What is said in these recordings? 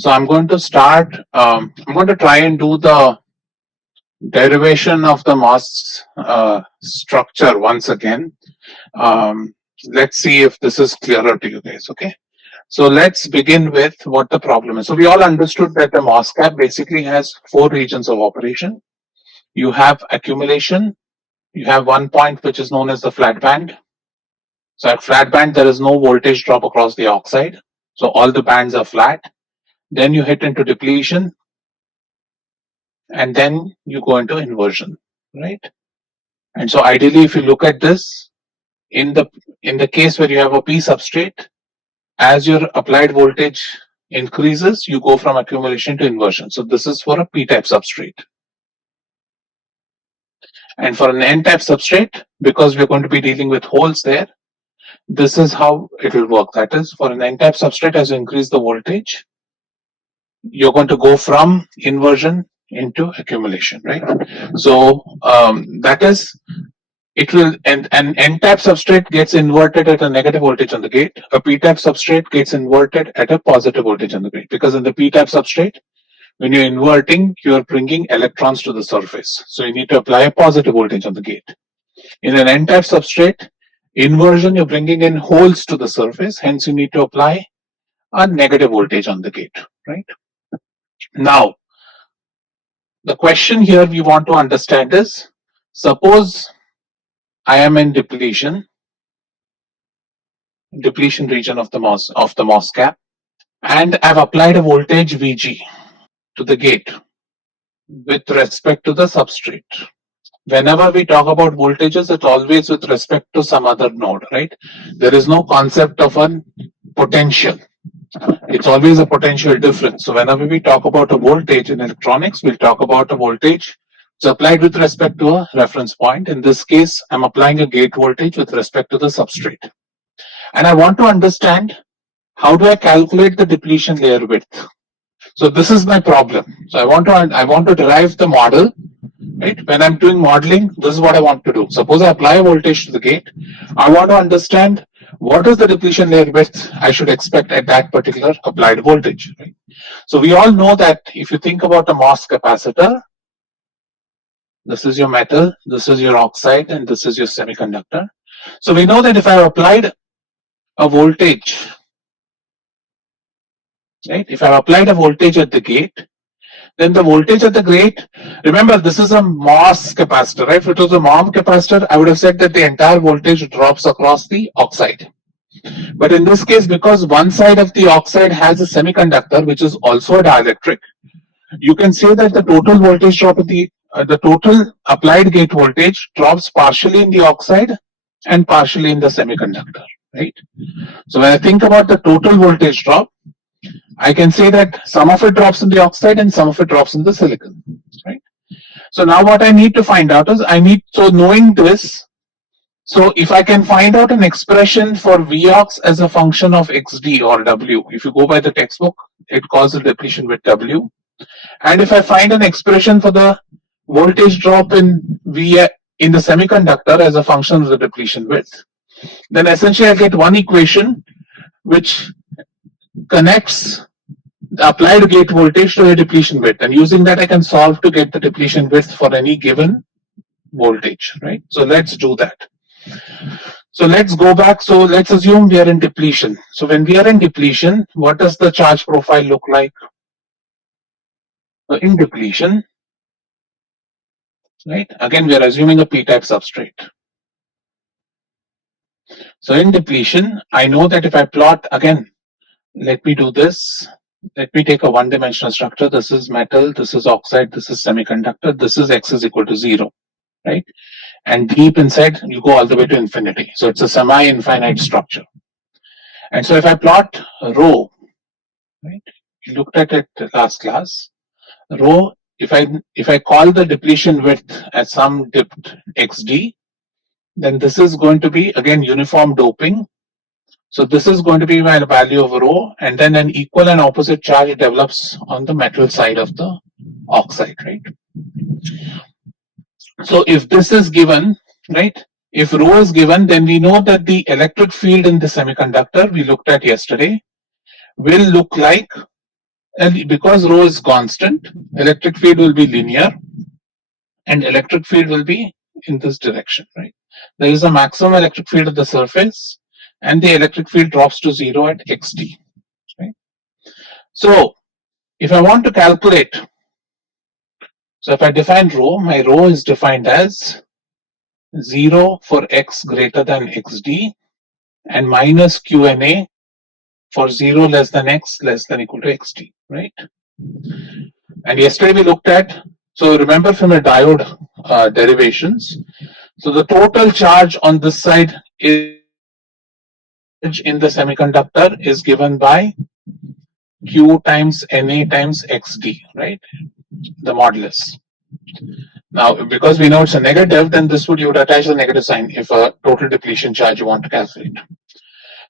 So I'm going to start, I'm going to try and do the derivation of the MOS structure once again. Um, let's see if this is clearer to you guys, okay? So let's begin with what the problem is. So we all understood that the MOS cap basically has four regions of operation. You have accumulation, you have one point which is known as the flat band. So at flat band, there is no voltage drop across the oxide. So all the bands are flat. Then you hit into depletion, and then you go into inversion, right? And so ideally, if you look at this, in the case where you have a P substrate, as your applied voltage increases, you go from accumulation to inversion. So this is for a P-type substrate. And for an N-type substrate, because we're going to be dealing with holes there, this is how it will work. That is, for an N-type substrate, as you increase the voltage, you're going to go from inversion into accumulation, right? So that is, it will, and an N-type substrate gets inverted at a negative voltage on the gate. A P-type substrate gets inverted at a positive voltage on the gate, because in the P-type substrate, when you're inverting, you're bringing electrons to the surface. So you need to apply a positive voltage on the gate. In an N-type substrate, inversion, you're bringing in holes to the surface. Hence, you need to apply a negative voltage on the gate, right? Now, the question here we want to understand is, suppose I am in depletion region of the MOS cap, and I've applied a voltage Vg to the gate with respect to the substrate. Whenever we talk about voltages, it's always with respect to some other node, right? There is no concept of a potential. It's always a potential difference. So whenever we talk about a voltage in electronics, we'll talk about a voltage applied with respect to a reference point. In this case, I'm applying a gate voltage with respect to the substrate. And I want to understand, how do I calculate the depletion layer width? So this is my problem. So I want to derive the model, right? When I'm doing modeling, this is what I want to do. Suppose I apply a voltage to the gate. I want to understand what is the depletion layer width I should expect at that particular applied voltage, right? So we all know that if you think about a MOS capacitor, this is your metal, this is your oxide, and this is your semiconductor. So we know that if I have applied a voltage, right? If I have applied a voltage at the gate, then the voltage at the gate, remember this is a MOS capacitor, right? If it was a MOM capacitor, I would have said that the entire voltage drops across the oxide. But in this case, because one side of the oxide has a semiconductor, which is also a dielectric, you can say that the total voltage drop in the total applied gate voltage drops partially in the oxide and partially in the semiconductor, right? So when I think about the total voltage drop, I can say that some of it drops in the oxide and some of it drops in the silicon, right? So now what I need to find out is, so knowing this, so if I can find out an expression for Vox as a function of XD or W, if you go by the textbook, it calls the depletion with W. And if I find an expression for the voltage drop in V in the semiconductor as a function of the depletion width, then essentially I get one equation which connects the applied gate voltage to a depletion width, and using that I can solve to get the depletion width for any given voltage, right? So let's do that. So let's go back. So let's assume we are in depletion. So when we are in depletion, what does the charge profile look like? So in depletion, right? Again, we are assuming a p-type substrate. So in depletion, I know that if I plot, again, let me do this. Let me take a one-dimensional structure. This is metal, this is oxide, this is semiconductor, this is x is equal to 0, right? And deep inside, you go all the way to infinity. So it's a semi-infinite structure. And so if I plot rho, right? You looked at it last class. Rho, if I call the depletion width as some dipped xd, then this is going to be again uniform doping. So this is going to be my value of rho, and then an equal and opposite charge develops on the metal side of the oxide, right? So if this is given, right, if rho is given, then we know that the electric field in the semiconductor we looked at yesterday will look like And because rho is constant, electric field will be linear and electric field will be in this direction, right? There is a maximum electric field at the surface and the electric field drops to zero at xt, right? So if I want to calculate, so if I define rho, my rho is defined as 0 for x greater than xd and minus qna for 0 less than x less than equal to xt, right? And yesterday we looked at, so remember from the diode derivations, so the total charge on this side is charge in the semiconductor is given by q times na times xd, right? The modulus. Now, because we know it's a negative, then this would, you would attach the negative sign if a total depletion charge you want to calculate.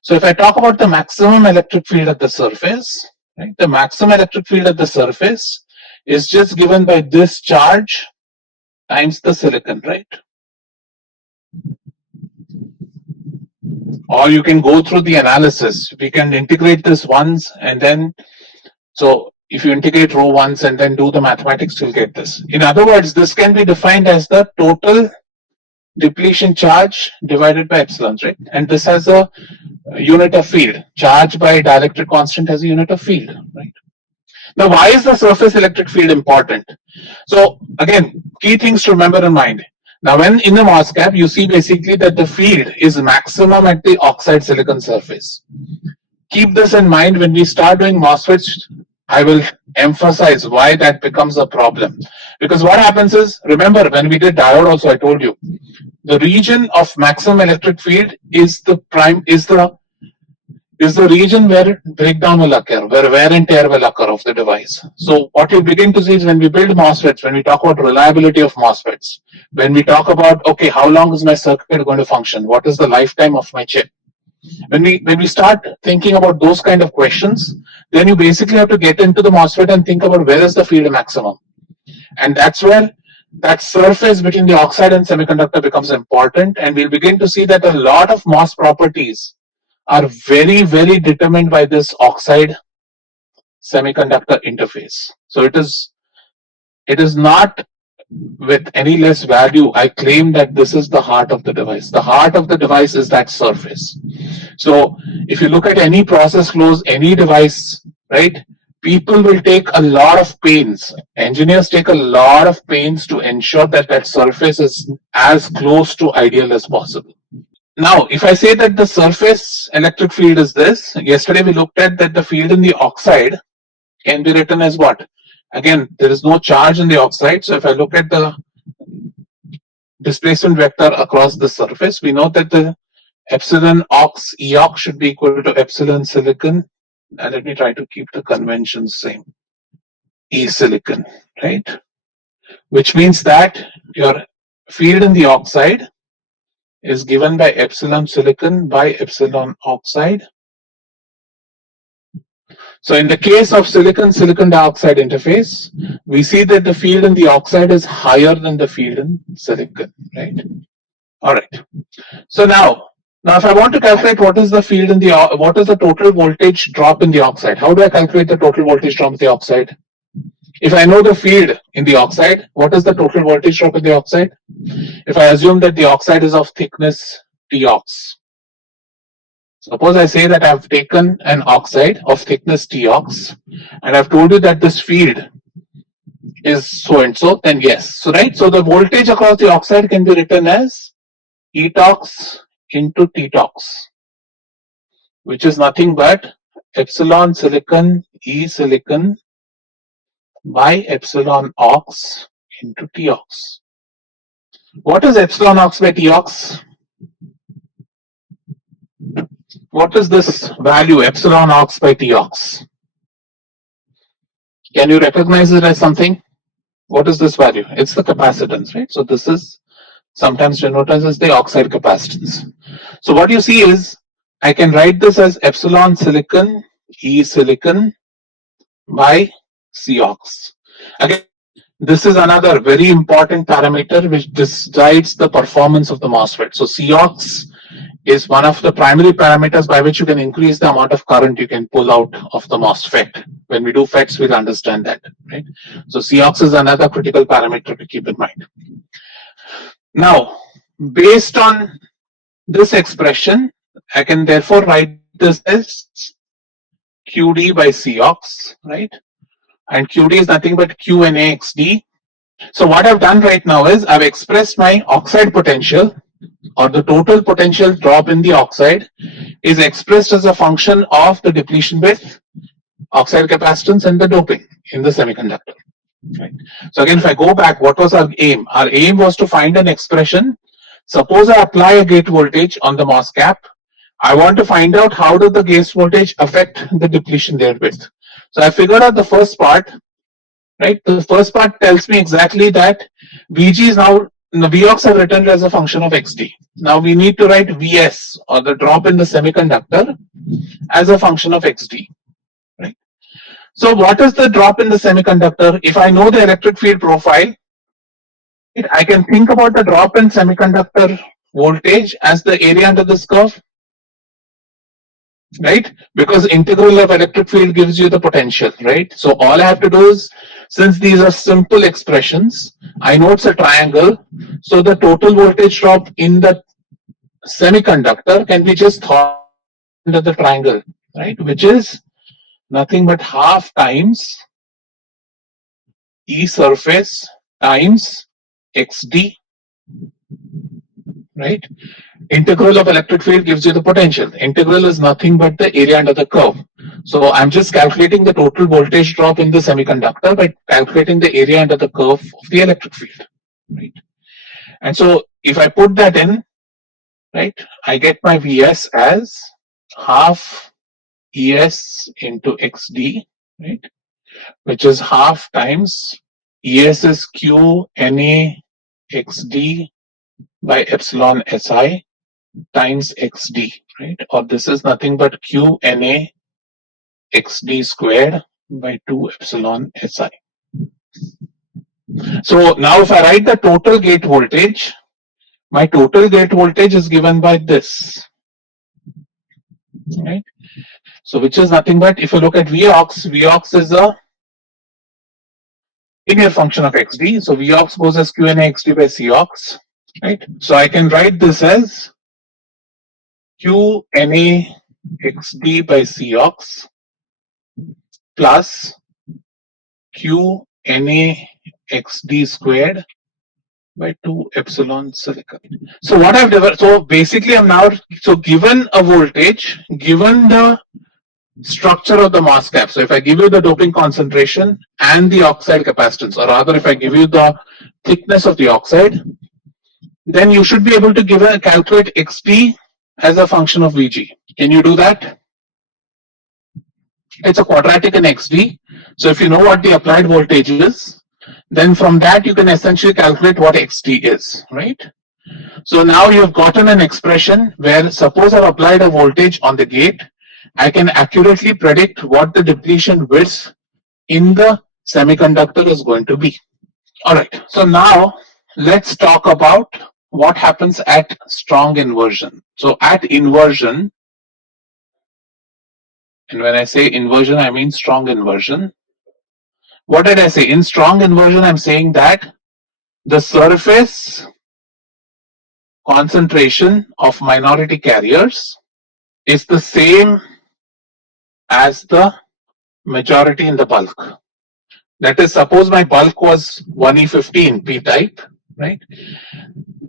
So if I talk about the maximum electric field at the surface, right, the maximum electric field at the surface is just given by this charge times the silicon, right? Or you can go through the analysis. We can integrate this once and then, so if you integrate rho once and then do the mathematics, you'll get this. In other words, this can be defined as the total depletion charge divided by epsilons, right? And this has a unit of field. Charge by dielectric constant has a unit of field, right? Now, why is the surface electric field important? So again, key things to remember in mind. Now, when in the MOS cap, you see basically that the field is maximum at the oxide silicon surface. Keep this in mind when we start doing MOSFETs. I will emphasize why that becomes a problem. Because what happens is, remember when we did diode also, I told you, the region of maximum electric field is the region where breakdown will occur, where wear and tear will occur of the device. So what you begin to see is when we build MOSFETs, when we talk about reliability of MOSFETs, when we talk about, okay, how long is my circuit going to function? What is the lifetime of my chip? When we start thinking about those kind of questions, then you basically have to get into the MOSFET and think about where is the field maximum. And that's where that surface between the oxide and semiconductor becomes important, and we'll begin to see that a lot of MOS properties are very, very determined by this oxide semiconductor interface. So it is not with any less value. I claim that this is the heart of the device. The heart of the device is that surface. So if you look at any process flows, any device, right, people will take a lot of pains. Engineers take a lot of pains to ensure that that surface is as close to ideal as possible. Now, if I say that the surface electric field is this, yesterday we looked at that the field in the oxide can be written as what? Again, there is no charge in the oxide. So if I look at the displacement vector across the surface, we know that the epsilon ox eox should be equal to epsilon silicon. Now let me try to keep the conventions same. E silicon, right? Which means that your field in the oxide is given by epsilon silicon by epsilon oxide. So in the case of silicon dioxide interface, we see that the field in the oxide is higher than the field in silicon, right? All right. So now if I want to calculate what is the field in the, what is the total voltage drop in the oxide? How do I calculate the total voltage drop in the oxide? If I know the field in the oxide, what is the total voltage drop in the oxide? If I assume that the oxide is of thickness Tox, suppose I say that I've taken an oxide of thickness Tox and I've told you that this field is so and so, then yes. So right, so the voltage across the oxide can be written as Etox into Tox, which is nothing but epsilon silicon E silicon by epsilon ox into Tox. What is epsilon ox by Tox? What is this value epsilon ox by Tox? Can you recognize it as something? What is this value? It's the capacitance, right? So this is sometimes denoted as the oxide capacitance. So what you see is I can write this as epsilon silicon E silicon by Cox. Again, this is another very important parameter which decides the performance of the MOSFET. So Cox is one of the primary parameters by which you can increase the amount of current you can pull out of the MOSFET. When we do FETs, we'll understand that, right? So Cox is another critical parameter to keep in mind. Now, based on this expression, I can therefore write this as QD by Cox, right? And QD is nothing but QNAXD. So what I've done right now is I've expressed my oxide potential, or the total potential drop in the oxide is expressed as a function of the depletion width, oxide capacitance, and the doping in the semiconductor. Right. So again, if I go back, what was our aim? Our aim was to find an expression. Suppose I apply a gate voltage on the MOS cap. I want to find out how does the gate voltage affect the depletion therewith. So I figured out the first part, right? The first part tells me exactly that Vg is now, the Vox I've written as a function of XD. Now we need to write Vs, or the drop in the semiconductor, as a function of XD, right? So what is the drop in the semiconductor? If I know the electric field profile, I can think about the drop in semiconductor voltage as the area under this curve, right? Because integral of electric field gives you the potential, right? So all I have to do is, since these are simple expressions, I know it's a triangle, so the total voltage drop in the semiconductor can be just thought under the triangle, right? Which is nothing but half times E surface times XD, right? Integral of electric field gives you the potential. Integral is nothing but the area under the curve. So I'm just calculating the total voltage drop in the semiconductor by calculating the area under the curve of the electric field, right? And so if I put that in, right, I get my Vs as half Es into XD, right, which is half times Es is Q Na XD by epsilon Si times XD, right? Or this is nothing but Q Na XD squared by 2 epsilon Si. So now if I write the total gate voltage, my total gate voltage is given by this, right? So which is nothing but, if you look at Vox, Vox is a linear function of XD. So Vox goes as Q Na XD by Cox, right? So I can write this as Q Na XD by Cox plus Q Na XD squared by 2 epsilon silica. So what I've developed, so basically I'm now, so given a voltage, given the structure of the MOS cap, so if I give you the doping concentration and the oxide capacitance, or rather if I give you the thickness of the oxide, then you should be able to calculate XT as a function of Vg. Can you do that? It's a quadratic in XD. So if you know what the applied voltage is, then from that you can essentially calculate what XT is, right? So now you've gotten an expression where, suppose I've applied a voltage on the gate, I can accurately predict what the depletion width in the semiconductor is going to be. All right, so now let's talk about what happens at strong inversion. So at inversion, and when I say inversion, I mean strong inversion. What did I say? In strong inversion, I'm saying that the surface concentration of minority carriers is the same as the majority in the bulk. That is, suppose my bulk was 1E15 p-type, right?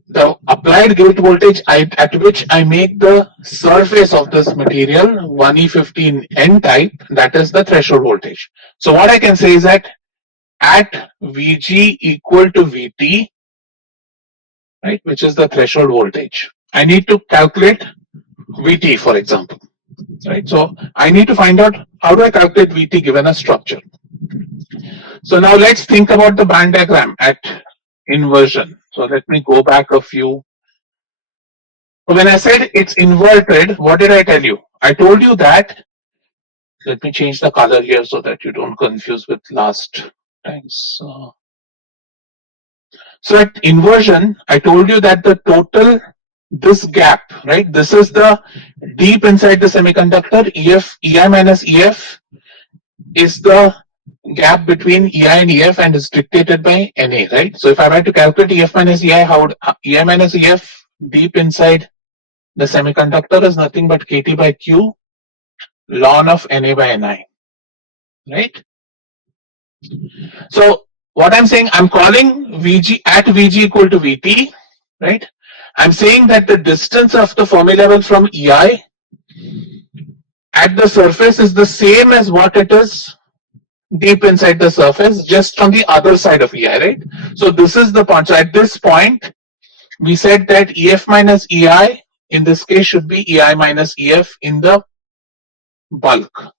The applied gate voltage at which I make the surface of this material 1E15 n-type, that is the threshold voltage. So what I can say is that at Vg equal to Vt, right, which is the threshold voltage, I need to calculate Vt, for example, right? So I need to find out how do I calculate Vt given a structure. So now let's think about the band diagram at inversion. So let me go back a few. So when I said it's inverted, what did I tell you? I told you that, let me change the color here so that you don't confuse with last times. So at inversion, I told you that the total this gap, right? This is the deep inside the semiconductor. EI minus EF is the gap between EI and EF and is dictated by NA, right? So if I were to calculate EF minus EI, how would EI minus EF deep inside the semiconductor is nothing but KT by Q ln of NA by NI, right? So what I'm saying, I'm calling VG at VG equal to VT, right? I'm saying that the distance of the Fermi level from EI at the surface is the same as what it is deep inside the surface, just on the other side of EI, right? So this is the point. So at this point, we said that EF minus EI in this case should be EI minus EF in the bulk,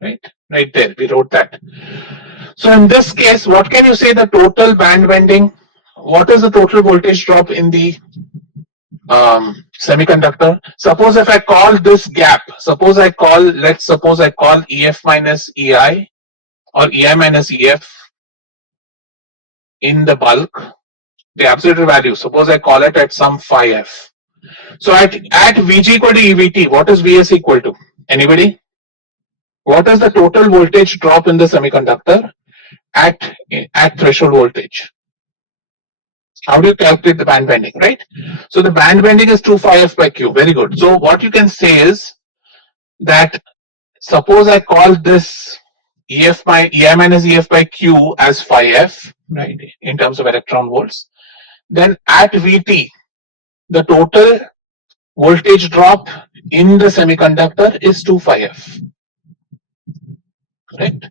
right? Right there, we wrote that. So in this case, what can you say the total band bending? What is the total voltage drop in the semiconductor? Suppose if I call this gap, let's suppose I call EF minus EI or EI minus EF in the bulk, the absolute value. Suppose I call it at some phi f. So at Vg equal to EVT, what is Vs equal to? Anybody? What is the total voltage drop in the semiconductor at threshold voltage? How do you calculate the band bending, right? So the band bending is 2 phi f by q. Very good. So what you can say is that suppose I call this EF by EI minus EF by q as phi f, right, in terms of electron volts. Then at Vt, the total voltage drop in the semiconductor is 2 phi f, correct?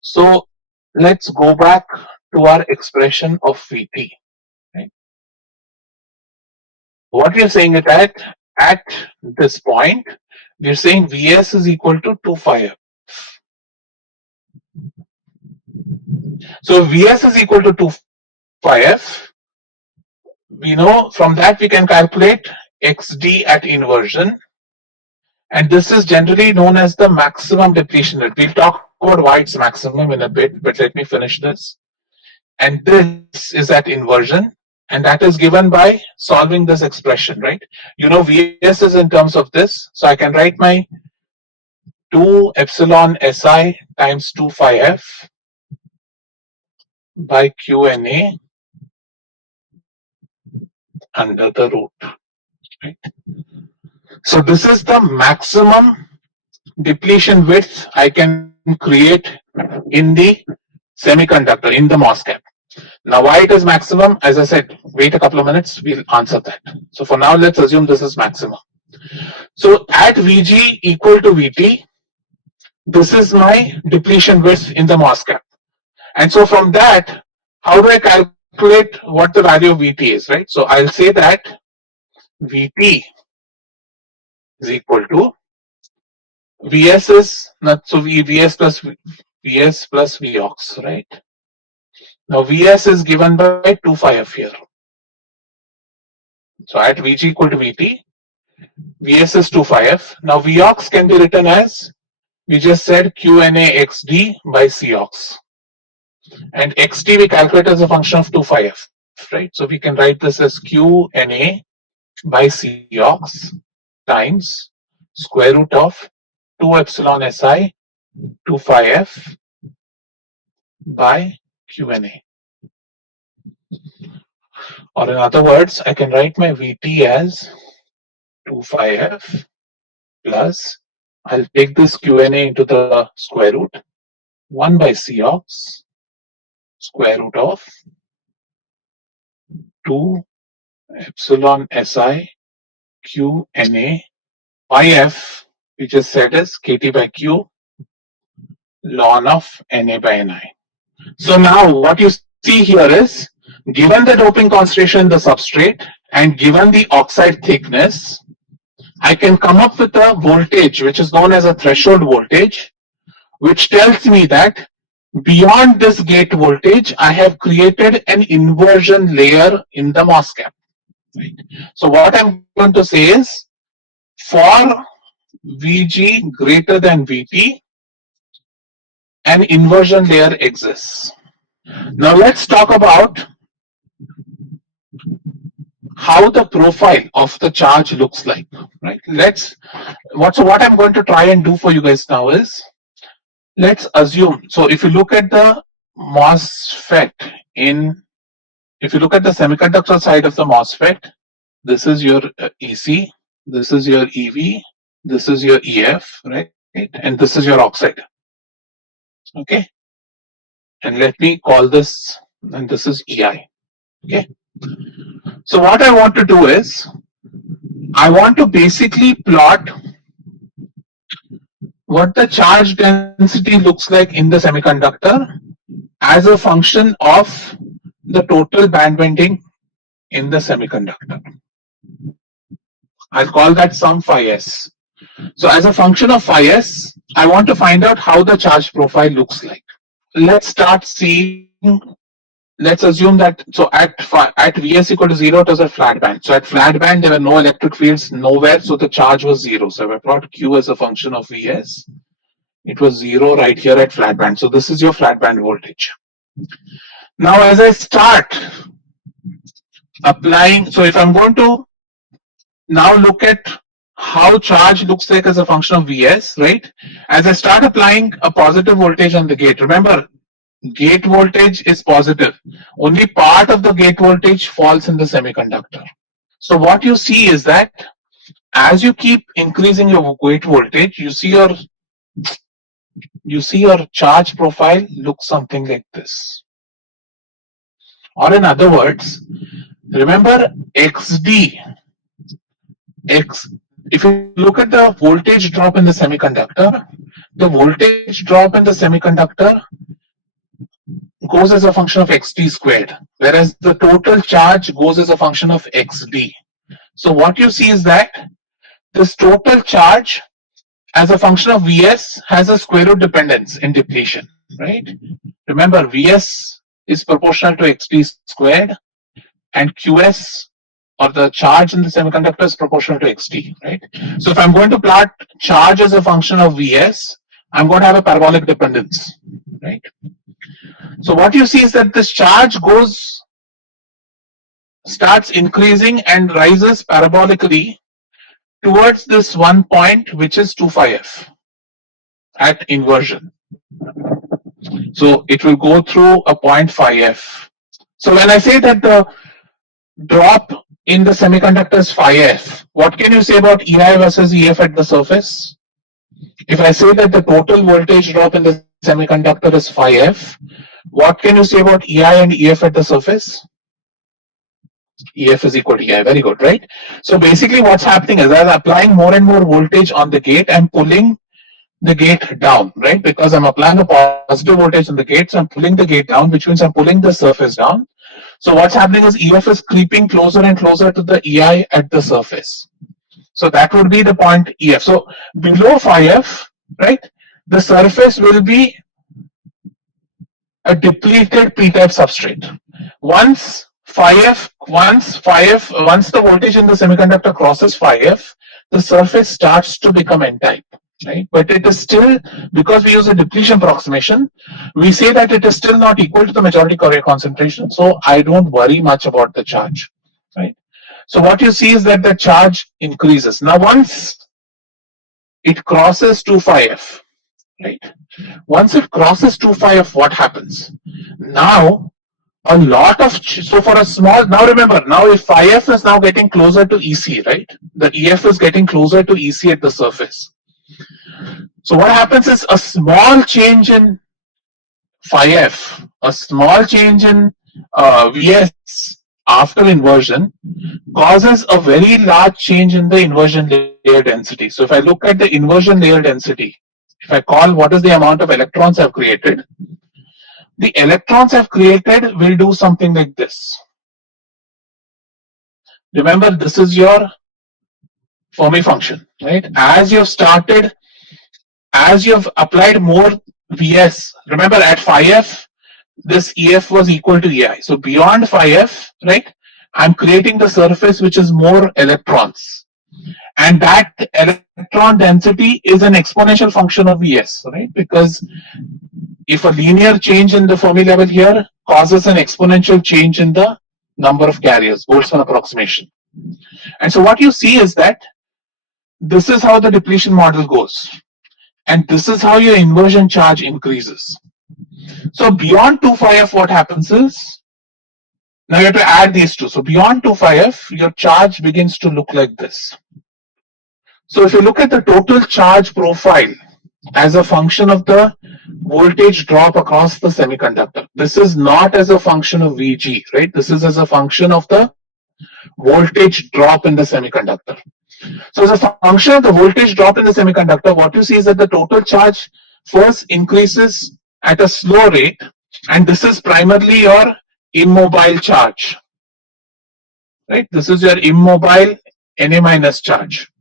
So let's go back to our expression of Vt. Right? What we are saying is that at this point, we are saying Vs is equal to 2 phi f. So Vs is equal to 2 phi f. We know from that we can calculate xd at inversion, and this is generally known as the maximum depletion rate. We'll talk about why it's maximum in a bit, but let me finish this. And this is at inversion, and that is given by solving this expression, right? You know Vs is in terms of this, so I can write my 2 epsilon Si times 2 phi f by QNA under the root, right? So this is the maximum depletion width I can create in the semiconductor, in the MOS cap. Now why it is maximum, as I said, wait a couple of minutes, we'll answer that. So for now, let's assume this is maximum. So at Vg equal to Vt, this is my depletion width in the MOS cap. And so from that, how do I calculate what the value of Vt is, right? So I'll say that Vt is equal to Vs is not so Vs plus Vox, right? Now Vs is given by 2 phi f here. So at Vg equal to Vt, Vs is 2 phi f. Now Vox can be written as, we just said QNA XD by Cox. And XD we calculate as a function of 2 phi f, right? So we can write this as QNA by Cox times square root of 2 epsilon Si 2 phi f by QNA. Or in other words, I can write my Vt as 2 phi f plus, I'll take this QNA into the square root, 1 by Cox square root of 2 epsilon Si QNA. Phi f, we just said is KT by Q ln of Na by Ni. So now what you see here is, given the doping concentration in the substrate and given the oxide thickness, I can come up with a voltage which is known as a threshold voltage, which tells me that beyond this gate voltage, I have created an inversion layer in the MOS cap. Right? So what I'm going to say is, for Vg greater than Vt, an inversion layer exists. Now let's talk about how the profile of the charge looks like, right? What I'm going to try and do for you guys now is, let's assume, so if you look at the MOSFET if you look at the semiconductor side of the MOSFET, this is your EC, this is your EV, this is your EF, right? And this is your oxide. Okay. And let me call this, and this is EI. Okay. So what I want to do is, I want to basically plot what the charge density looks like in the semiconductor as a function of the total band bending in the semiconductor. I'll call that sum phi s. So as a function of phi s, I want to find out how the charge profile looks like. Let's start seeing, let's assume that, so at Vs equal to 0, it was a flat band. So at flat band, there were no electric fields nowhere, so the charge was 0. So if I plot Q as a function of Vs, it was 0 right here at flat band. So this is your flat band voltage. Now as I start applying, so if I'm going to now look at how charge looks like as a function of Vs, right? As I start applying a positive voltage on the gate, remember, gate voltage is positive. Only part of the gate voltage falls in the semiconductor. So what you see is that as you keep increasing your gate voltage, you see your charge profile looks something like this. Or in other words, remember XD, if you look at the voltage drop in the semiconductor, the voltage drop in the semiconductor goes as a function of xt squared, whereas the total charge goes as a function of xd. So what you see is that this total charge as a function of Vs has a square root dependence in depletion, right? Remember, Vs is proportional to xt squared, and Qs, or the charge in the semiconductor, is proportional to xt, right? So if I'm going to plot charge as a function of Vs, I'm going to have a parabolic dependence, right? So what you see is that this charge starts increasing and rises parabolically towards this one point, which is 2 phi f at inversion. So it will go through a point phi f. So when I say that the drop in the semiconductor is phi f, what can you say about EI versus EF at the surface? If I say that the total voltage drop in the semiconductor is phi f, what can you say about EI and EF at the surface? EF is equal to EI. Very good, right? So basically what's happening is, as I'm applying more and more voltage on the gate, I'm pulling the gate down, right? Because I'm applying a positive voltage on the gate, so I'm pulling the gate down, which means I'm pulling the surface down. So what's happening is EF is creeping closer and closer to the EI at the surface. So that would be the point EF. So below phi f, right, the surface will be a depleted p-type substrate. Once the voltage in the semiconductor crosses phi f, the surface starts to become n-type, right? But it is still, because we use a depletion approximation, we say that it is still not equal to the majority carrier concentration, so I don't worry much about the charge, right? So what you see is that the charge increases. Now once it crosses 2 phi f, right? Once it crosses 2 phi f, what happens? Now a lot of, so for a small, now remember, now if phi f is now getting closer to EC, right? The EF is getting closer to EC at the surface. So what happens is, a small change in phi f, a small change in Vs after inversion causes a very large change in the inversion layer density. So if I look at the inversion layer density, if I call what is the amount of electrons I've created, the electrons I've created will do something like this. Remember, this is your Fermi function, right? As you've applied more Vs, remember at phi f, this EF was equal to EI. So beyond phi f, right, I'm creating the surface which is more electrons. And that electron density is an exponential function of Vs, right? Because if a linear change in the Fermi level here causes an exponential change in the number of carriers, Boltzmann approximation. And so what you see is that this is how the depletion model goes. And this is how your inversion charge increases. So beyond 2πf, what happens is, now you have to add these two. So beyond 2πf, your charge begins to look like this. So if you look at the total charge profile as a function of the voltage drop across the semiconductor, this is not as a function of Vg, right? This is as a function of the voltage drop in the semiconductor. So as a function of the voltage drop in the semiconductor, what you see is that the total charge first increases at a slow rate, and this is primarily your immobile charge, right? This is your immobile Na minus charge.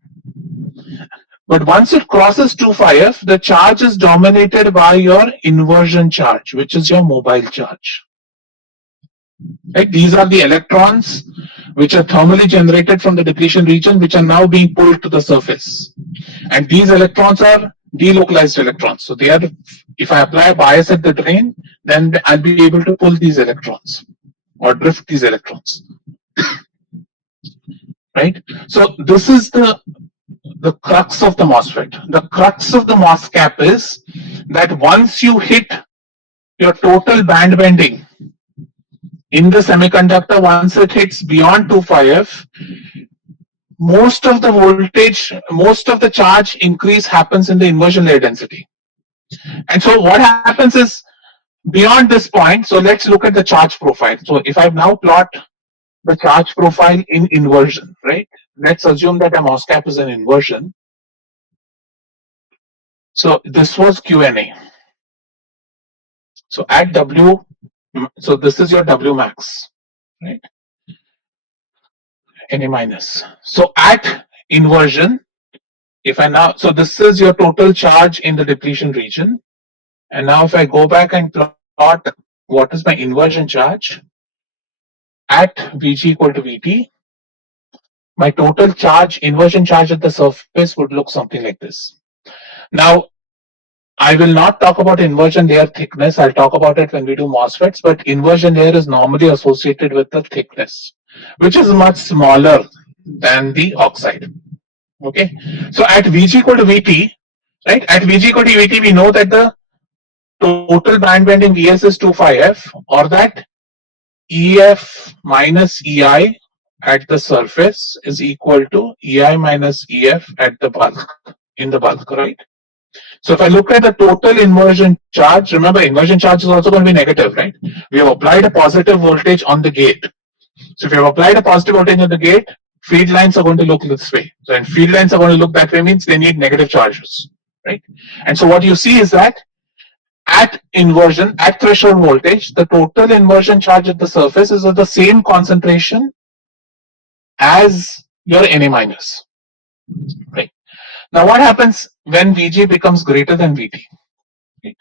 But once it crosses 2πf, the charge is dominated by your inversion charge, which is your mobile charge. Right? These are the electrons which are thermally generated from the depletion region, which are now being pulled to the surface. And these electrons are delocalized electrons. So they are, if I apply a bias at the drain, then I'll be able to pull these electrons or drift these electrons. Right? So this is the crux of the MOSFET. The crux of the MOS cap is that once you hit your total band bending in the semiconductor, once it hits beyond 2πf, most of the voltage, most of the charge increase happens in the inversion layer density. And so what happens is, beyond this point, so let's look at the charge profile. So if I now plot the charge profile in inversion, right? Let's assume that a MOS cap is an inversion. So this was QNA. So at W, so this is your W max, right? Na minus. So at inversion, if I now, so this is your total charge in the depletion region. And now if I go back and plot what is my inversion charge at Vg equal to Vt, my total charge, inversion charge at the surface would look something like this. Now, I will not talk about inversion layer thickness. I'll talk about it when we do MOSFETs, but inversion layer is normally associated with the thickness, which is much smaller than the oxide. Okay. So at Vg equal to Vt, right? At Vg equal to Vt, we know that the total band bending Vs is 2πf, or that Ef minus Ei at the surface is equal to Ei minus Ef at the bulk, in the bulk, right? So if I look at the total inversion charge, remember inversion charge is also going to be negative, right? We have applied a positive voltage on the gate. So if you have applied a positive voltage on the gate, field lines are going to look this way. So when field lines are going to look that way, means they need negative charges, right? And so what you see is that at inversion, at threshold voltage, the total inversion charge at the surface is of the same concentration as your Na minus, right? Now what happens when Vg becomes greater than Vt? Right?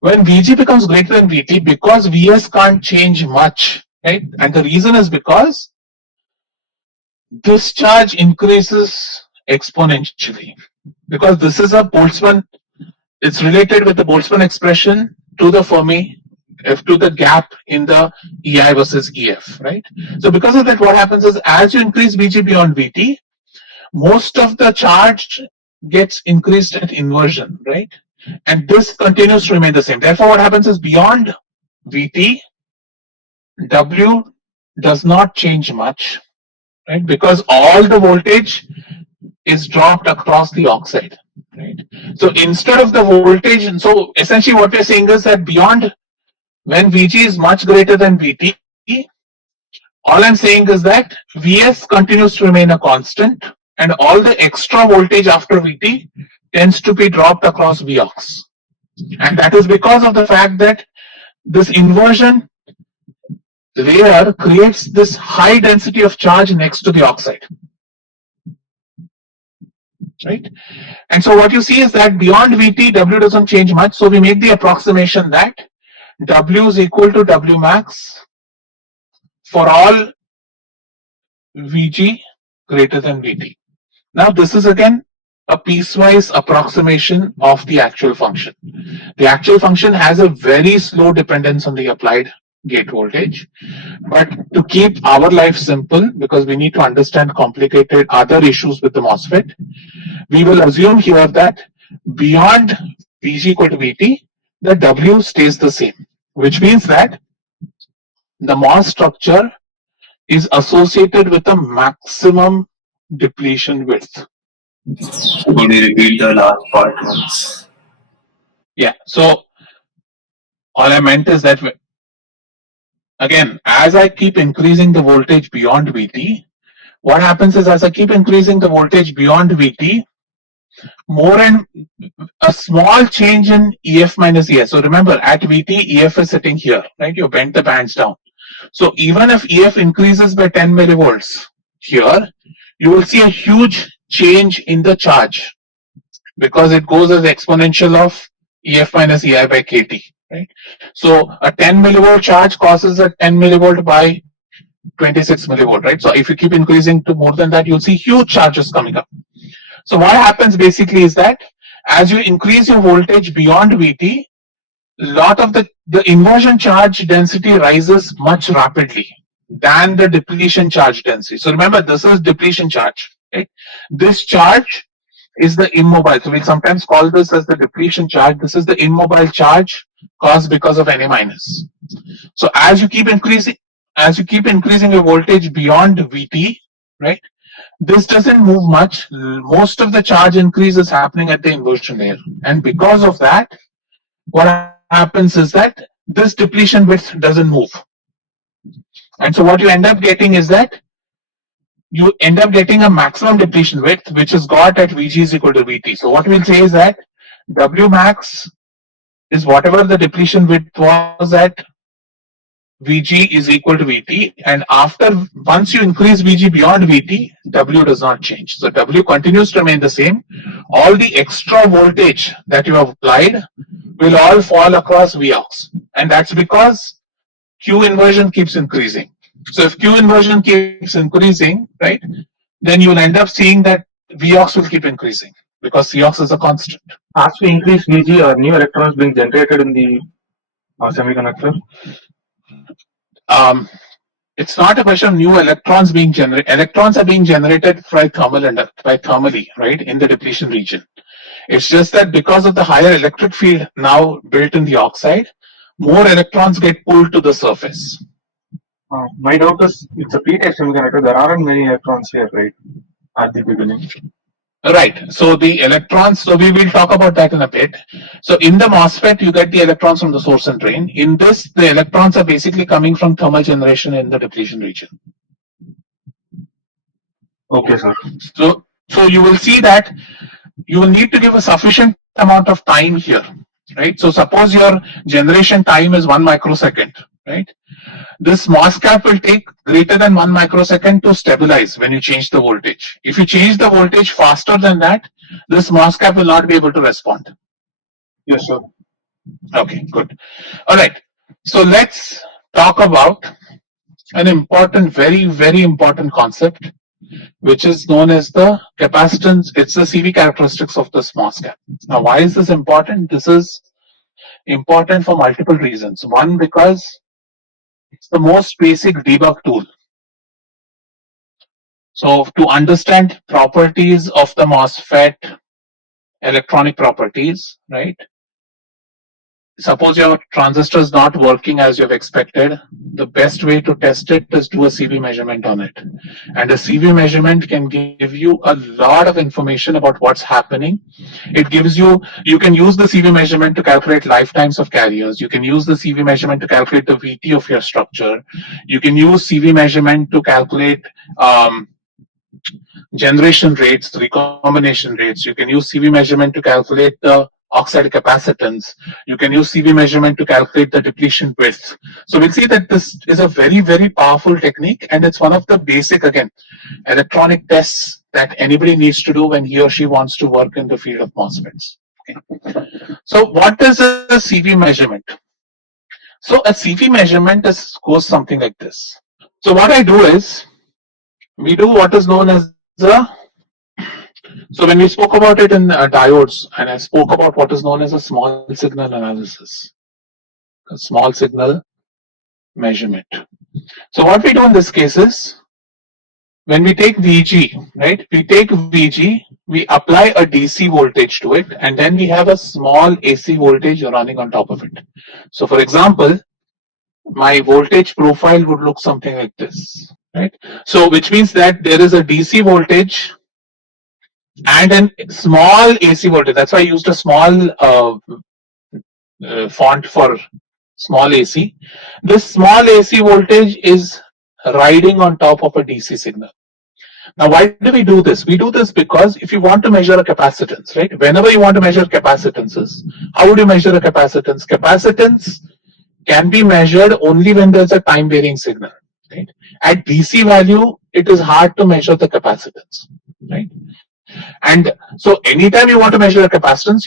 When Vg becomes greater than Vt, because Vs can't change much, right? And the reason is because this charge increases exponentially, because this is a Boltzmann, it's related with the Boltzmann expression to the Fermi, to the gap in the Ei versus Ef, right? So because of that, what happens is, as you increase Vg beyond Vt, most of the charge gets increased at inversion, right? And this continues to remain the same. Therefore, what happens is, beyond Vt, W does not change much, right? Because all the voltage is dropped across the oxide, right? So instead of the voltage, and so essentially what we're saying is that beyond, when Vg is much greater than Vt, all I'm saying is that Vs continues to remain a constant, and all the extra voltage after Vt tends to be dropped across Vox. And that is because of the fact that this inversion layer creates this high density of charge next to the oxide, right? And so what you see is that beyond Vt, W doesn't change much. So we make the approximation that W is equal to W max for all Vg greater than Vt. Now this is again a piecewise approximation of the actual function. The actual function has a very slow dependence on the applied gate voltage. But to keep our life simple, because we need to understand complicated other issues with the MOSFET, we will assume here that beyond Vg equal to Vt, the W stays the same, which means that the MOS structure is associated with a maximum depletion width. Could you repeat the last part once? Yeah, so all I meant is that again, as I keep increasing the voltage beyond Vt, what happens is as I keep increasing the voltage beyond Vt, more and a small change in EF minus ES. So remember, at Vt, EF is sitting here, right? You bent the bands down. So even if EF increases by 10 millivolts here, you will see a huge change in the charge because it goes as exponential of EF minus EI by KT, right? So a 10 millivolt charge causes a 10 millivolt by 26 millivolt, right? So if you keep increasing to more than that, you'll see huge charges coming up. So what happens basically is that as you increase your voltage beyond Vt, lot of the inversion charge density rises much rapidly than the depletion charge density. So remember, this is depletion charge, right? This charge is the immobile. So we sometimes call this as the depletion charge. This is the immobile charge caused because of Na minus. So as you keep increasing your voltage beyond Vt, right? This doesn't move much. Most of the charge increase is happening at the inversion layer. And because of that, what happens is that this depletion width doesn't move. And so what you end up getting is that you end up getting a maximum depletion width, which is got at Vg is equal to Vt. So what we'll say is that W max is whatever the depletion width was at Vg is equal to Vt, and once you increase Vg beyond Vt, W does not change. So W continues to remain the same. All the extra voltage that you have applied will all fall across Vox, and that's because Q inversion keeps increasing. So if Q inversion keeps increasing, right, then you'll end up seeing that Vox will keep increasing because Vox is a constant. As we increase Vg, are new electrons being generated in the semiconductor? It's not a question of new electrons being generated. Electrons are being generated by thermally, right, in the depletion region. It's just that because of the higher electric field now built in the oxide, more electrons get pulled to the surface. My doubt is, it's a p-type semiconductor. There aren't many electrons here, right, at the beginning. Right. So the electrons, so we will talk about that in a bit. So in the MOSFET, you get the electrons from the source and drain. In this, the electrons are basically coming from thermal generation in the depletion region. Okay, sir. So you will see that you will need to give a sufficient amount of time here, right? So suppose your generation time is 1 microsecond, right? This MOS cap will take greater than 1 microsecond to stabilize when you change the voltage. If you change the voltage faster than that, this MOS cap will not be able to respond. Yes, sir. Okay, good. All right. So let's talk about an important, very, very important concept, which is known as the capacitance. It's the CV characteristics of this MOS cap. Now, why is this important? This is important for multiple reasons. One, because it's the most basic debug tool. So to understand properties of the MOSFET, electronic properties, right? Suppose your transistor is not working as you have expected, the best way to test it is do a CV measurement on it. And a CV measurement can give you a lot of information about what's happening. It gives you can use the CV measurement to calculate lifetimes of carriers. You can use the CV measurement to calculate the VT of your structure. You can use CV measurement to calculate generation rates, recombination rates. You can use CV measurement to calculate the oxide capacitance. You can use CV measurement to calculate the depletion width. So we'll see that this is a very, very powerful technique, and it's one of the basic, again, electronic tests that anybody needs to do when he or she wants to work in the field of MOSFETs. Okay. So what is a CV measurement? So a CV measurement goes something like this. So what I do is, we do what is known as so when we spoke about it in diodes, and I spoke about what is known as a small signal analysis. A small signal measurement. So what we do in this case is, when we take VG, right? We take VG, we apply a DC voltage to it, and then we have a small AC voltage running on top of it. So for example, my voltage profile would look something like this, right? So which means that there is a DC voltage and a small AC voltage. That's why I used a small font for small AC. This small AC voltage is riding on top of a DC signal. Now, why do we do this? We do this because if you want to measure a capacitance, right? Whenever you want to measure capacitances, how would you measure a capacitance? Capacitance can be measured only when there's a time varying signal, right? At DC value, it is hard to measure the capacitance, right? And so anytime you want to measure a capacitance,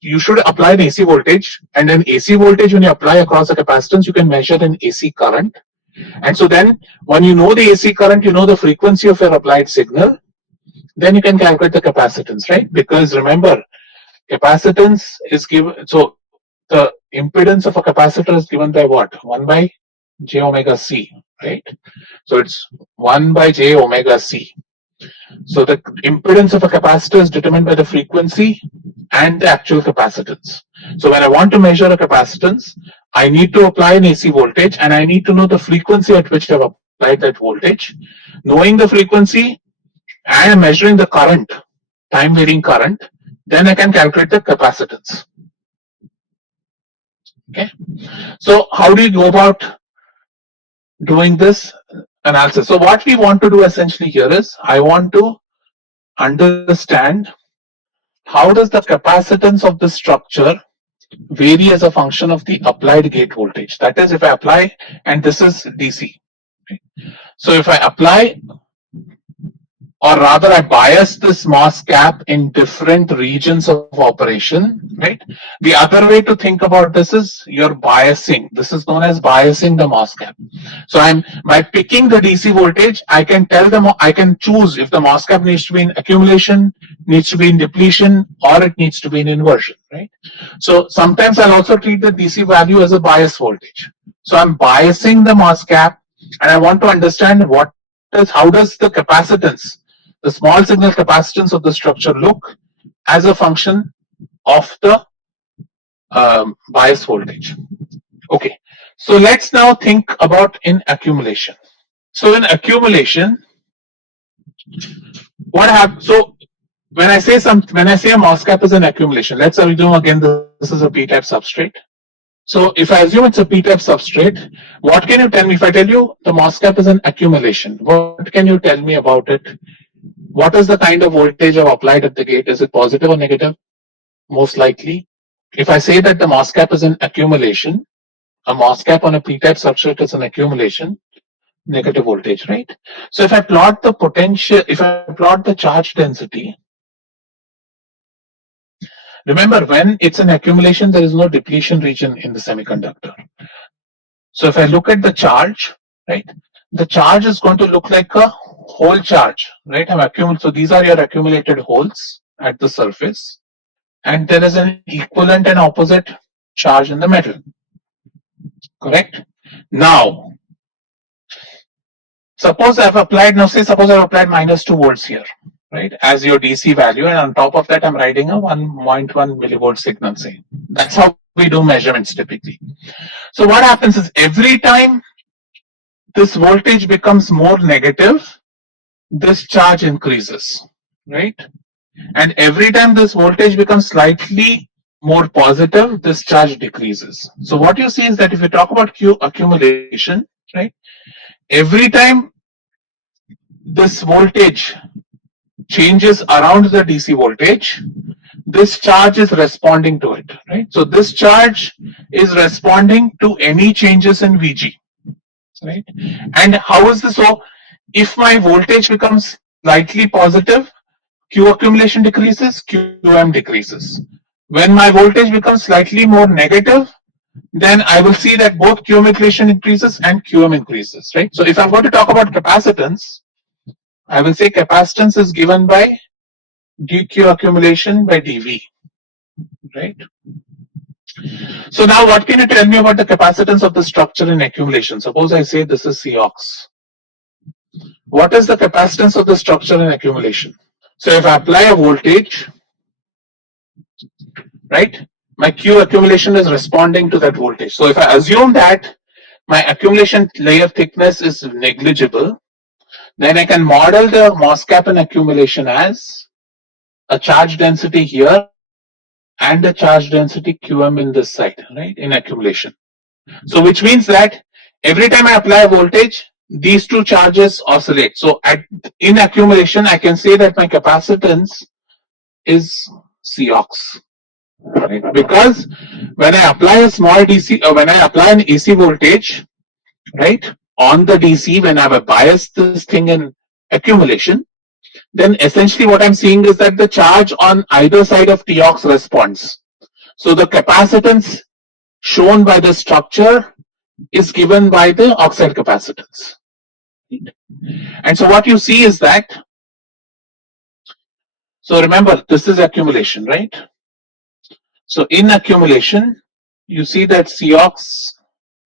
you should apply an AC voltage, and then AC voltage, when you apply across a capacitance, you can measure an AC current. And so then when you know the AC current, you know the frequency of your applied signal, then you can calculate the capacitance, right? Because remember, capacitance is given, so the impedance of a capacitor is given by what? 1 by j omega c, right? So it's 1 by j omega c. So the impedance of a capacitor is determined by the frequency and the actual capacitance. So when I want to measure a capacitance, I need to apply an AC voltage, and I need to know the frequency at which I've applied that voltage. Knowing the frequency and measuring the current, time varying current, then I can calculate the capacitance. Okay. So how do you go about doing this analysis? So what we want to do essentially here is, I want to understand how does the capacitance of the structure vary as a function of the applied gate voltage. That is, if I apply, and this is DC. So if I apply, or rather I bias this MOS cap in different regions of operation, right? The other way to think about this is you're biasing. This is known as biasing the MOS cap. So by picking the DC voltage, I can tell them, I can choose if the MOS cap needs to be in accumulation, needs to be in depletion, or it needs to be in inversion, right? So sometimes I'll also treat the DC value as a bias voltage. So I'm biasing the MOS cap, and I want to understand how does the capacitance, the small signal capacitance of the structure look as a function of the bias voltage. Okay, so let's now think about in accumulation. So in accumulation, what happens? So when I say a MOS cap is an accumulation, let's assume again this is a p-type substrate. So if I assume it's a p-type substrate, what can you tell me? If I tell you the MOS cap is an accumulation, what can you tell me about it? What is the kind of voltage I've applied at the gate? Is it positive or negative? Most likely. If I say that the MOS cap is an accumulation, a MOS cap on a p-type substrate is an accumulation, negative voltage, right? So if I plot the potential, if I plot the charge density, remember when it's an accumulation, there is no depletion region in the semiconductor. So if I look at the charge, right, the charge is going to look like a whole charge, right? So these are your accumulated holes at the surface, and there is an equivalent and opposite charge in the middle. Correct? Now, suppose I've applied -2 volts here, right, as your DC value, and on top of that, I'm writing a 1.1 millivolt signal, say. That's how we do measurements typically. So what happens is, every time this voltage becomes more negative, this charge increases, right? And every time this voltage becomes slightly more positive, this charge decreases. So what you see is that if you talk about Q accumulation, right, every time this voltage changes around the DC voltage, this charge is responding to it, right? So this charge is responding to any changes in VG, right? And how is this? So if my voltage becomes slightly positive, Q accumulation decreases, QM decreases. When my voltage becomes slightly more negative, then I will see that both Q accumulation increases and QM increases, right? So if I'm going to talk about capacitance, I will say capacitance is given by dq accumulation by dV, right? So now what can you tell me about the capacitance of the structure in accumulation? Suppose I say this is Cox. What is the capacitance of the structure in accumulation? So if I apply a voltage, right, my Q accumulation is responding to that voltage. So if I assume that my accumulation layer thickness is negligible, then I can model the MOS cap in accumulation as a charge density here and a charge density QM in this side, right, in accumulation. So which means that every time I apply a voltage, these two charges oscillate. So in accumulation, I can say that my capacitance is Cox, right? Because when I apply a small DC, when I apply an AC voltage, right, on the DC, when I have a bias this thing in accumulation, then essentially what I'm seeing is that the charge on either side of Tox responds. So the capacitance shown by the structure is given by the oxide capacitance. And so what you see is that, so remember, this is accumulation, right? So in accumulation, you see that Cox,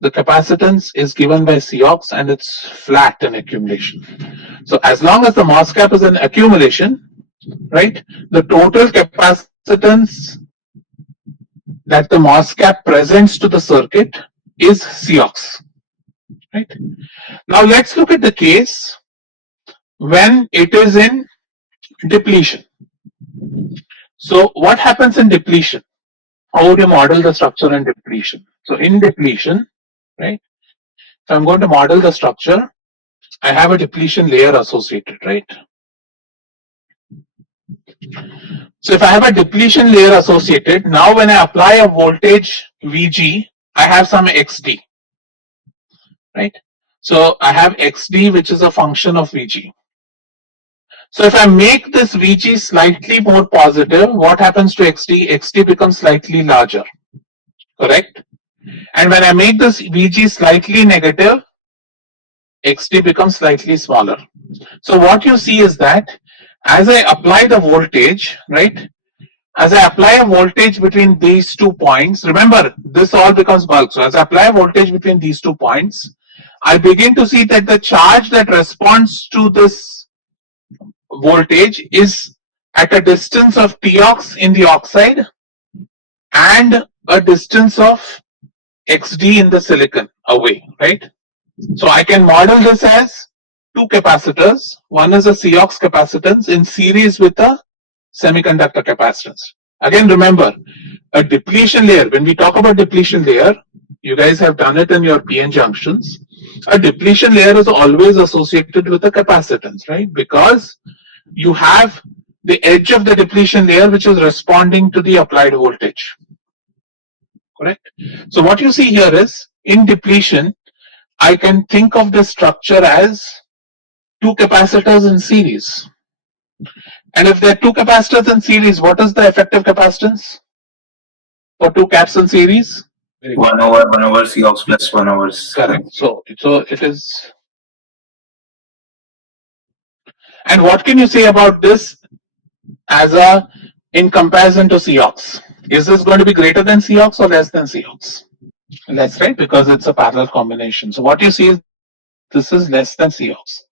the capacitance is given by Cox and it's flat in accumulation. So as long as the MOS cap is in accumulation, right, the total capacitance that the MOS cap presents to the circuit is Cox, right? Now let's look at the case when it is in depletion. So what happens in depletion? How would you model the structure in depletion? So in depletion, right, so I'm going to model the structure. I have a depletion layer associated, right? So if I have a depletion layer associated, now when I apply a voltage VG, I have some XD, right? So I have XD, which is a function of VG. So if I make this VG slightly more positive, what happens to XD? XD becomes slightly larger, correct? And when I make this VG slightly negative, XD becomes slightly smaller. So what you see is that as I apply the voltage, right, as I apply a voltage between these 2 points, remember this all becomes bulk. So as I apply a voltage between these 2 points, I begin to see that the charge that responds to this voltage is at a distance of Tox in the oxide and a distance of XD in the silicon away, right? So I can model this as two capacitors. One is a Cox capacitance in series with a semiconductor capacitance. Again, remember, a depletion layer, when we talk about depletion layer, you guys have done it in your PN junctions. A depletion layer is always associated with a capacitance, right? Because you have the edge of the depletion layer which is responding to the applied voltage. Correct? So what you see here is, in depletion, I can think of the structure as two capacitors in series. And if there are two capacitors in series, what is the effective capacitance for two caps in series? 1/1 Cox plus 1/. Correct. So it is. And what can you say about this as a in comparison to Cox? Is this going to be greater than Cox or less than Cox? Less, right? Because it's a parallel combination. So what you see is this is less than Cox.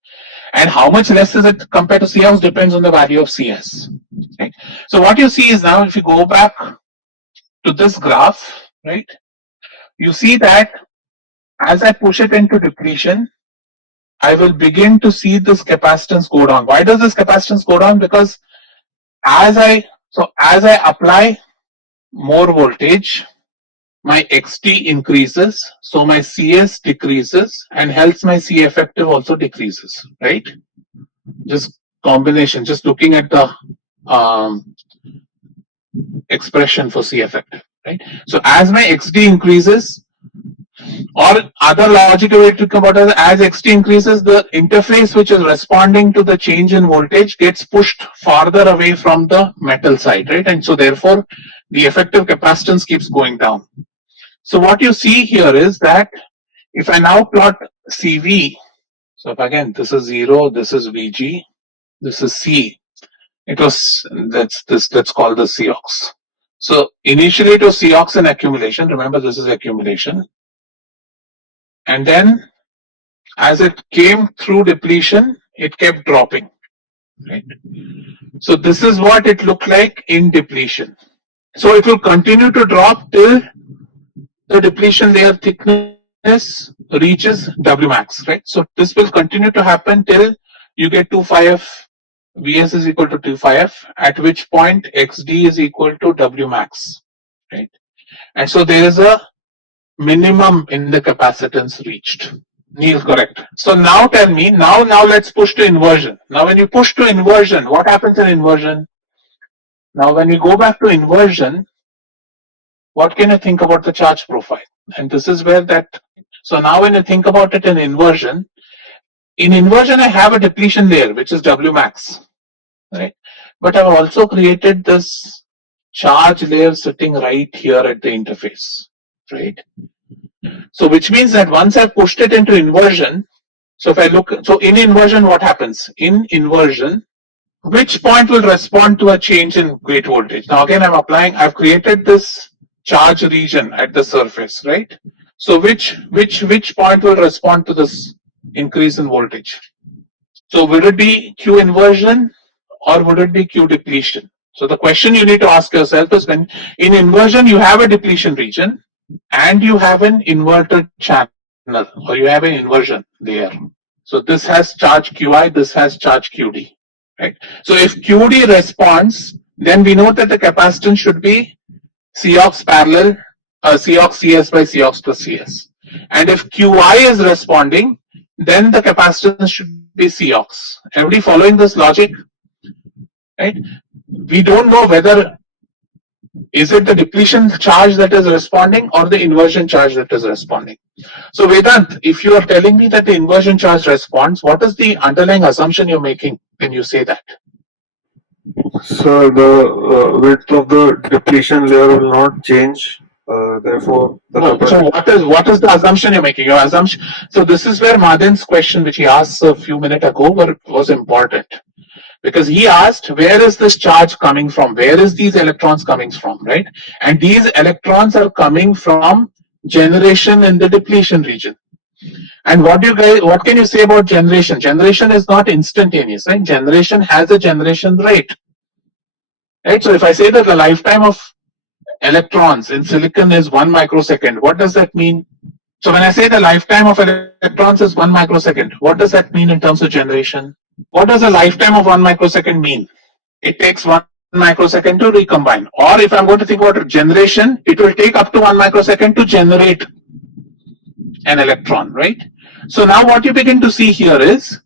And how much less is it compared to Cox depends on the value of Cs. Right? So what you see is now, if you go back to this graph, right, you see that as I push it into depletion, I will begin to see this capacitance go down. Why does this capacitance go down? Because as I apply more voltage, my XT increases, so my CS decreases, and hence my C effective also decreases, right? Just combination, just looking at the expression for C effective, right? So as my XD increases, or other logical way to think about it, as XT increases, the interface which is responding to the change in voltage gets pushed farther away from the metal side, right? And so therefore, the effective capacitance keeps going down. So what you see here is that if I now plot CV, so if again this is 0, this is VG, this is C, it was let's call this Cox. So initially it was Cox and accumulation. Remember, this is accumulation. And then as it came through depletion, it kept dropping. Right? So this is what it looked like in depletion. So it will continue to drop till the depletion layer thickness reaches W max, right? So this will continue to happen till you get 2πf, Vs is equal to 2πf, at which point XD is equal to W max, right? And so there is a minimum in the capacitance reached. Neil, correct. So now tell me, now let's push to inversion. Now when you push to inversion, what happens in inversion? Now when you go back to inversion, what can you think about the charge profile? And this is where that, so now when you think about it in inversion I have a depletion layer, which is W max, right? But I've also created this charge layer sitting right here at the interface, right? So which means that once I've pushed it into inversion, so if I look, so in inversion, what happens? In inversion, which point will respond to a change in gate voltage? Now again, I've created this charge region at the surface, right? So which point will respond to this increase in voltage? So would it be Q inversion or would it be Q depletion? So the question you need to ask yourself is, when in inversion you have a depletion region and you have an inverted channel, or you have an inversion layer. So this has charge QI, this has charge QD, right? So if QD responds, then we know that the capacitance should be Cox parallel, Cox CS by Cox plus CS. And if QI is responding, then the capacitance should be Cox. Everybody following this logic? Right? We don't know whether is it the depletion charge that is responding or the inversion charge that is responding. So Vedant, if you are telling me that the inversion charge responds, what is the underlying assumption you're making when you say that? So the width of the depletion layer will not change. Therefore, the so what is the assumption you're making? Your assumption. So this is where Madin's question, which he asked a few minutes ago, was important, because he asked, where is this charge coming from? Where is these electrons coming from, right? And these electrons are coming from generation in the depletion region. And what can you say about generation? Generation is not instantaneous, right? Generation has a generation rate, right? So if I say that the lifetime of electrons in silicon is 1 microsecond, what does that mean? So when I say the lifetime of electrons is 1 microsecond, what does that mean in terms of generation? What does a lifetime of 1 microsecond mean? It takes 1 microsecond to recombine. Or if I'm going to think about generation, it will take up to 1 microsecond to generate an electron, right? So now what you begin to see here is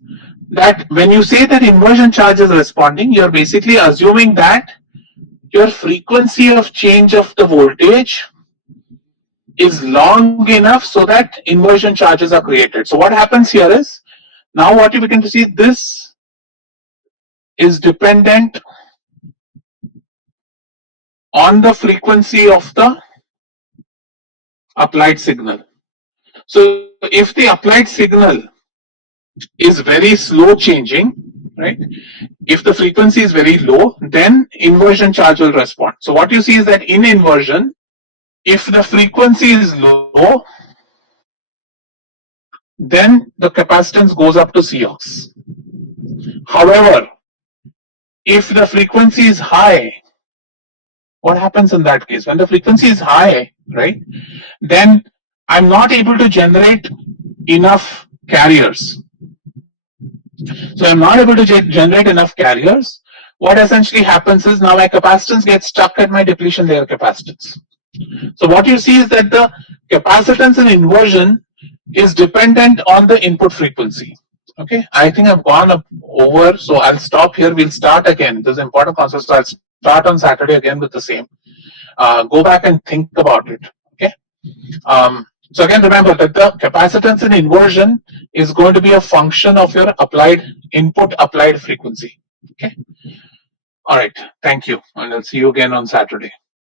that when you say that inversion charge is responding, you're basically assuming that your frequency of change of the voltage is long enough so that inversion charges are created. So what happens here is, now what you begin to see, this is dependent on the frequency of the applied signal. So if the applied signal is very slow changing, right? If the frequency is very low, then inversion charge will respond. So what you see is that in inversion, if the frequency is low, then the capacitance goes up to Cox. However, if the frequency is high, what happens in that case? When the frequency is high, right, then I'm not able to generate enough carriers. So I'm not able to generate enough carriers. What essentially happens is, now my capacitance gets stuck at my depletion layer capacitance. So what you see is that the capacitance in inversion is dependent on the input frequency. Okay, I think I've gone up over, so I'll stop here. We'll start again. This is important concept. So I'll start on Saturday again with the same. Go back and think about it. Okay. So again, remember that the capacitance in inversion is going to be a function of your input applied frequency. Okay. All right. Thank you, and I'll see you again on Saturday.